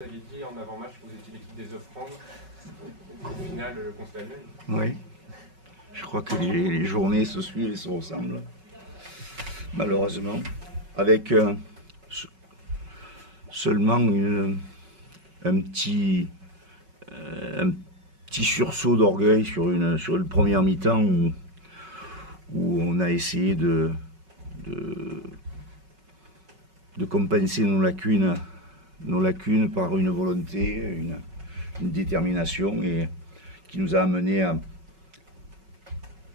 Vous aviez dit en avant-match que vous étiez l'équipe des offrandes. Au final, le constat est le même. Oui. Je crois que les journées se suivent et se ressemblent. Malheureusement. Avec seulement un petit sursaut d'orgueil sur une première mi-temps où on a essayé de compenser nos lacunes par une volonté, une détermination et qui nous a amené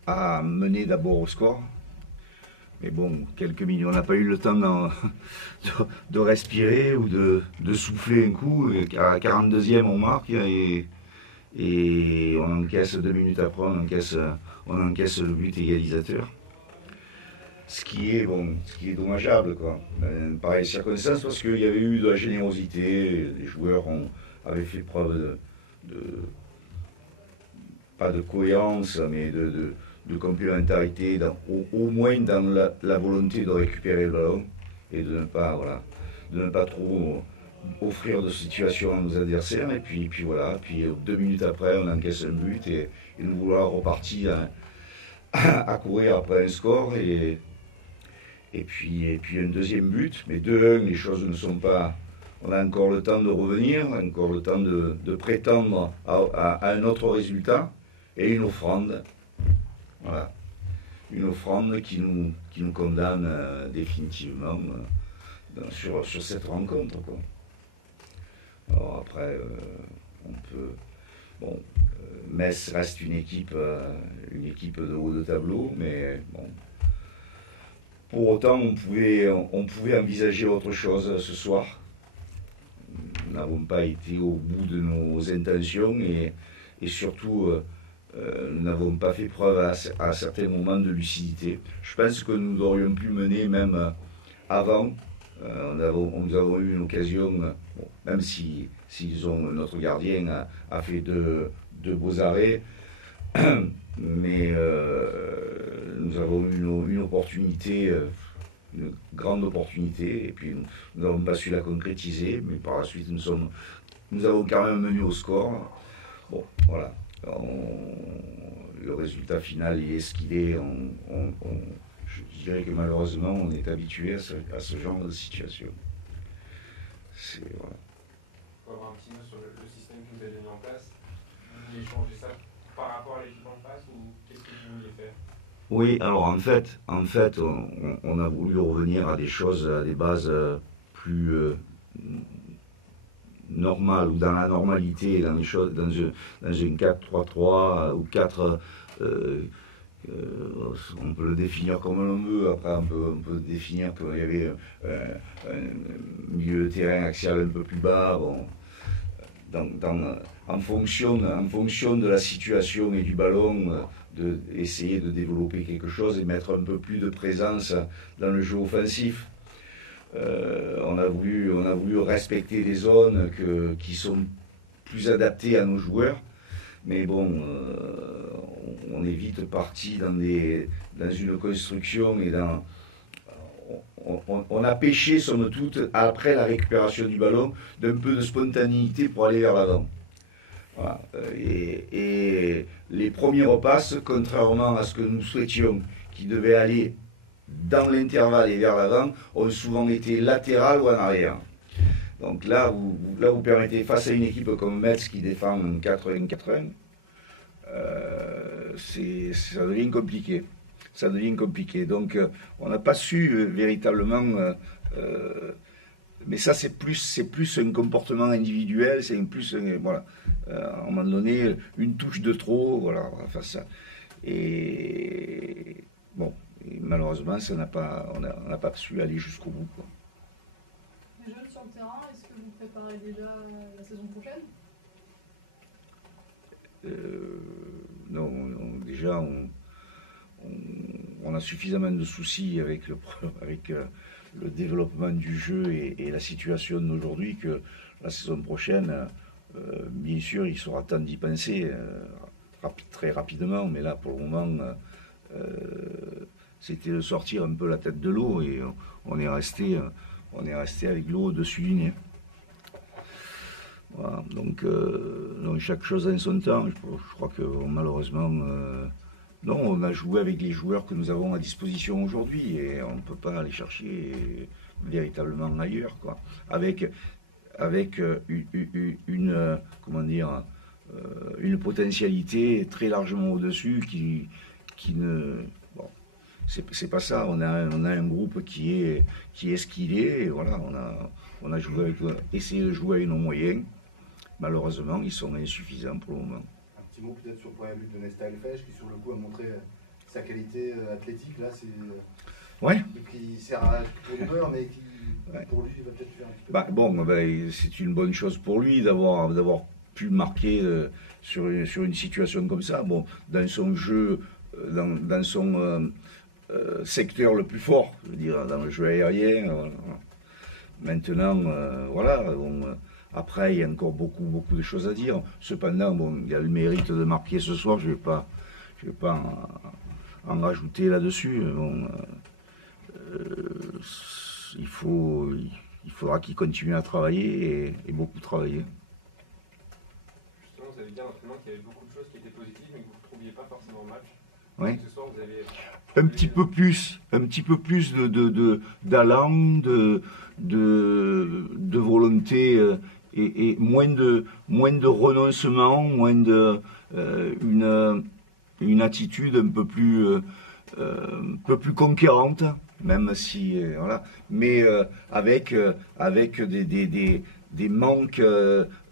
à mener d'abord au score. Mais bon, quelques minutes, on n'a pas eu le temps de respirer ou de souffler un coup. Et à la 42e, on marque et on encaisse 2 minutes après, on encaisse le but égalisateur. Ce qui est dommageable, quoi. Pareille circonstance, parce qu'il y avait eu de la générosité, les joueurs avaient fait preuve pas de cohérence, mais de complémentarité, au moins dans la volonté de récupérer le ballon et de ne pas trop offrir de situations à nos adversaires. Et puis voilà, puis 2 minutes après, on encaisse un but et nous voilà repartis à courir après un score et puis un deuxième but, mais 2-1, les choses ne sont pas... On a encore le temps de revenir, encore le temps de prétendre à un autre résultat, et une offrande. Voilà. Une offrande qui nous condamne définitivement sur cette rencontre, quoi. Alors après, on peut... Bon, Metz reste une équipe de haut de tableau, mais bon... Pour autant, on pouvait envisager autre chose ce soir. Nous n'avons pas été au bout de nos intentions et surtout, nous n'avons pas fait preuve à certains moments de lucidité. Je pense que nous aurions pu mener même avant. Nous avons eu une occasion, bon, même si notre gardien a fait deux beaux arrêts, mais nous avons eu une opportunité, une grande opportunité, et puis nous n'avons pas su la concrétiser, mais par la suite nous avons quand même mené au score. Bon, voilà. Le résultat final est ce qu'il est. Je dirais que malheureusement, on est habitué à ce genre de situation. Voilà. Pour avoir un petit mot sur le système que vous avez mis en place, vous vouliez changer ça par rapport à l'équipe en face ou qu'est-ce que vous vouliez faire? Oui, alors en fait, on a voulu revenir à des choses, à des bases plus normales ou dans la normalité, dans les choses, dans une 4-3-3 ou 4. On peut le définir comme l'on veut. Après, on peut définir qu'il y avait un milieu de terrain axial un peu plus bas. Bon, en fonction de la situation et du ballon, essayer de développer quelque chose et mettre un peu plus de présence dans le jeu offensif. On a voulu respecter des zones qui sont plus adaptées à nos joueurs, mais bon, on est vite parti dans une construction et on a pêché, somme toute, après la récupération du ballon, d'un peu de spontanéité pour aller vers l'avant. Voilà. Et les premiers repasses, contrairement à ce que nous souhaitions, qui devaient aller dans l'intervalle et vers l'avant, ont souvent été latérales ou en arrière. Donc là, vous permettez, face à une équipe comme Metz qui défend un 4-1-4-1, ça devient compliqué. Ça devient compliqué. Donc on n'a pas su véritablement... mais ça, c'est plus un comportement individuel, c'est plus, voilà, à un moment donné, une touche de trop, voilà, enfin ça. Et bon, et malheureusement, on n'a pas su aller jusqu'au bout, quoi. Les jeunes sur le terrain, est-ce que vous préparez déjà la saison prochaine? Non, déjà, on a suffisamment de soucis avec le développement du jeu et la situation d'aujourd'hui que la saison prochaine, bien sûr, il sera temps d'y penser très rapidement, mais là, pour le moment, c'était de sortir un peu la tête de l'eau et on est resté avec l'eau au-dessus du nez. Donc, chaque chose en son temps. Je crois que malheureusement, non, on a joué avec les joueurs que nous avons à disposition aujourd'hui et on ne peut pas aller chercher véritablement ailleurs, quoi. Avec comment dire, une potentialité très largement au-dessus qui ne... Bon, c'est pas ça. On a un groupe qui est ce qu'il est. Et voilà, on a essayé de jouer avec nos moyens. Malheureusement, ils sont insuffisants pour le moment. Un petit mot peut-être sur le premier but de Nesta Elfèche qui sur le coup a montré sa qualité athlétique. Là, c'est ouais. Qui sert à pour le beurre, mais qui pour lui va peut-être faire un petit peu. C'est une bonne chose pour lui d'avoir pu marquer sur une situation comme ça. Bon, dans son jeu, dans son secteur le plus fort, je veux dire, dans le jeu aérien. Maintenant, voilà. Après, il y a encore beaucoup de choses à dire. Cependant, bon, il y a le mérite de marquer ce soir. Je vais pas en rajouter là-dessus. Bon, il faudra qu'il continue à travailler et beaucoup travailler. Justement, vous avez dit à l'entraînement qu'il y avait beaucoup de choses qui étaient positives, mais que vous ne trouviez pas forcément au match. Oui. Ce soir, vous avez un petit peu plus d'allant, de volonté et moins de renoncement, moins une attitude un peu plus conquérante, même si voilà, mais avec des manques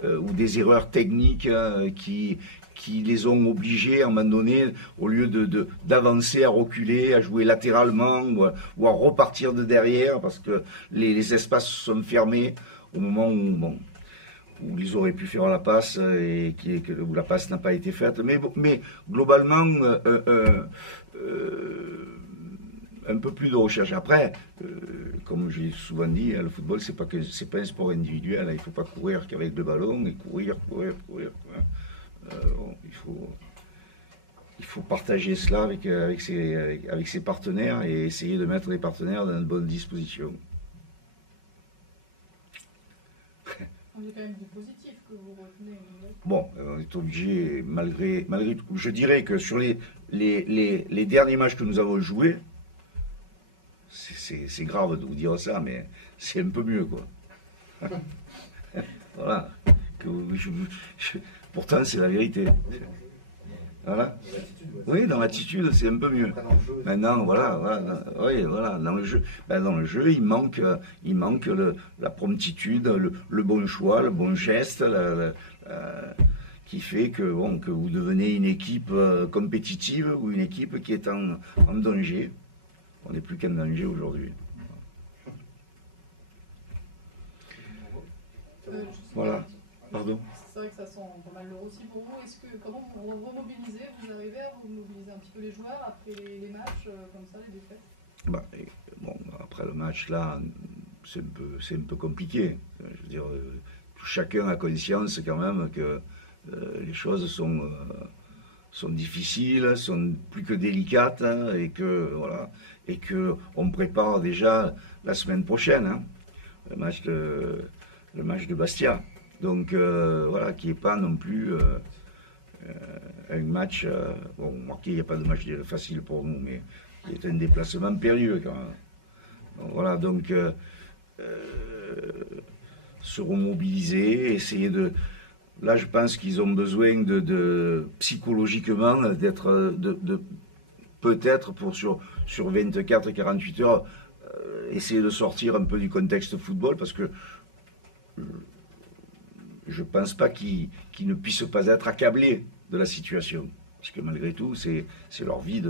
ou des erreurs techniques qui les ont obligés à un moment donné, au lieu d'avancer, à reculer, à jouer latéralement ou à repartir de derrière parce que les espaces sont fermés au moment où ils auraient pu faire la passe et où la passe n'a pas été faite. Mais globalement, un peu plus de recherche. Après, comme j'ai souvent dit, le football, c'est pas un sport individuel. Il ne faut pas courir qu'avec le ballon et courir. Il faut partager cela avec ses partenaires et essayer de mettre les partenaires dans de bonnes dispositions. Il y a quand même du positif que vous retenez. Bon, on est obligé, malgré tout. Je dirais que sur les derniers matchs que nous avons joués, c'est grave de vous dire ça, mais c'est un peu mieux, quoi. Voilà. Pourtant, c'est la vérité. Voilà. Oui, dans l'attitude, c'est un peu mieux. Maintenant, voilà, dans le jeu, il manque la promptitude, le bon choix, le bon geste, qui fait que vous devenez une équipe compétitive ou une équipe qui est en danger. On n'est plus qu'en danger aujourd'hui. Voilà. Pardon. C'est vrai que ça sent pas mal l'euro aussi pour vous. Comment vous remobilisez? Vous arrivez à remobiliser un petit peu les joueurs après les matchs comme ça, les défaites? Après le match, là, c'est un peu compliqué. Je veux dire, chacun a conscience quand même que les choses sont difficiles, sont plus que délicates, hein, et que on prépare déjà la semaine prochaine, le match de Bastia. Donc voilà, qui n'est pas non plus un match. Marqué, il n'y a pas de match facile pour nous, mais qui est un déplacement périlleux quand même. Donc, voilà, donc se remobiliser, essayer de. Là, je pense qu'ils ont besoin psychologiquement d'être peut-être sur 24-48 heures essayer de sortir un peu du contexte football parce que je ne pense pas qu'ils ne puissent pas être accablés de la situation. Parce que malgré tout, c'est leur vie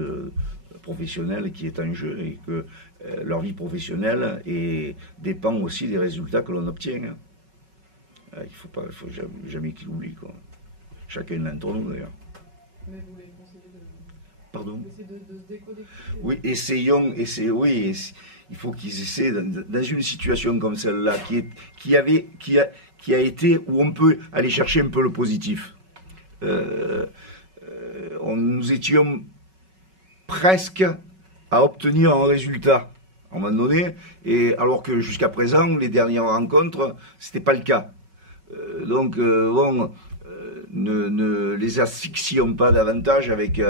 professionnelle qui est en jeu et que leur vie professionnelle dépend aussi des résultats que l'on obtient. Il ne faut jamais qu'ils l'oublient, quoi. Chacun d'entre nous, d'ailleurs. Mais vous les conseillez Pardon? de se déconnecter. Oui, essayons. Il faut qu'ils essaient, dans une situation comme celle-là, qui a été où on peut aller chercher un peu le positif. Nous étions presque à obtenir un résultat à un moment donné, et alors que jusqu'à présent, les dernières rencontres, c'était pas le cas. Bon, ne les asphyxions pas davantage avec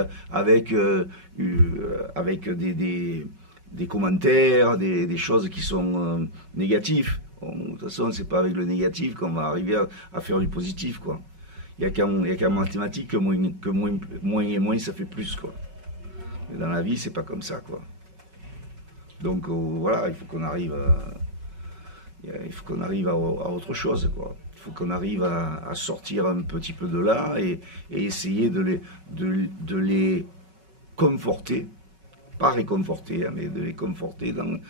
des commentaires, des choses qui sont négatives. Bon, de toute façon, c'est pas avec le négatif qu'on va arriver à faire du positif, quoi. Il n'y a qu'en mathématiques que moins et moins, ça fait plus, quoi. Mais dans la vie, c'est pas comme ça, quoi. Donc voilà, il faut qu'on arrive à autre chose, quoi. Il faut qu'on arrive à sortir un petit peu de là et essayer de les conforter, pas réconforter, hein, mais de les conforter dans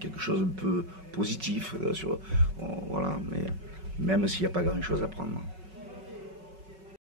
quelque chose un peu positif. Voilà, mais même s'il n'y a pas grand-chose à prendre.